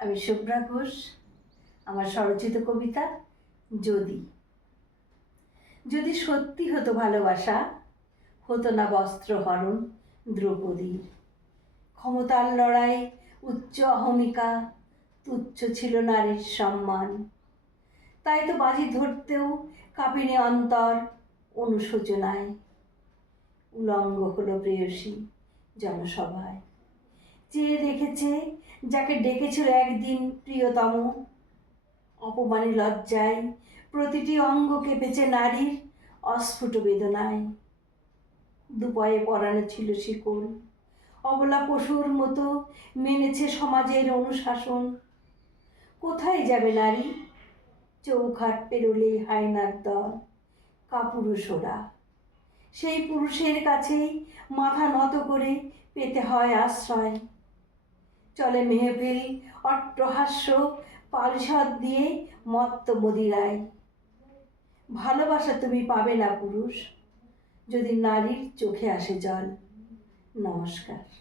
আমি শুভ্রা ঘোষ, আমার স্বরচিত কবিতা যদি। যদি সত্যি হতো ভালোবাসা, হতো না বস্ত্রহরণ দ্রৌপদীর। ক্ষমতার লড়াই উচ্চ অহমিকা, তুচ্ছ ছিল নারীর সম্মান। তাই তো বাজি ধরতেও কাঁপিনে অন্তর অনুশোচনায়। উলঙ্গ হলো প্রেয়সী জনসভায়। চেয়ে দেখেছে, যাকে ডেকেছিল একদিন প্রিয়তম। অপমানে লজ্জায় প্রতিটি অঙ্গ কেঁপেছে নারীর অস্ফুট বেদনায়। দুপায়ে পরানো ছিল শিকল। অবলা পশুর মতো মেনেছে সমাজের অনুশাসন। কোথায় যাবে নারী? চৌখাট পেরোলেই হায়নার দল কাপুরুষোরা সেই পুরুষের কাছেই মাথা নত করে পেতে হয় আশ্রয়। চলে মেহফিল, অট্টহাস্য, পালসাদ দিয়ে মত্ত মদিরায়। ভালোবাসা তুমি পাবে না, পুরুষ। যদি নারীর চোখে আসে জল। নমস্কার।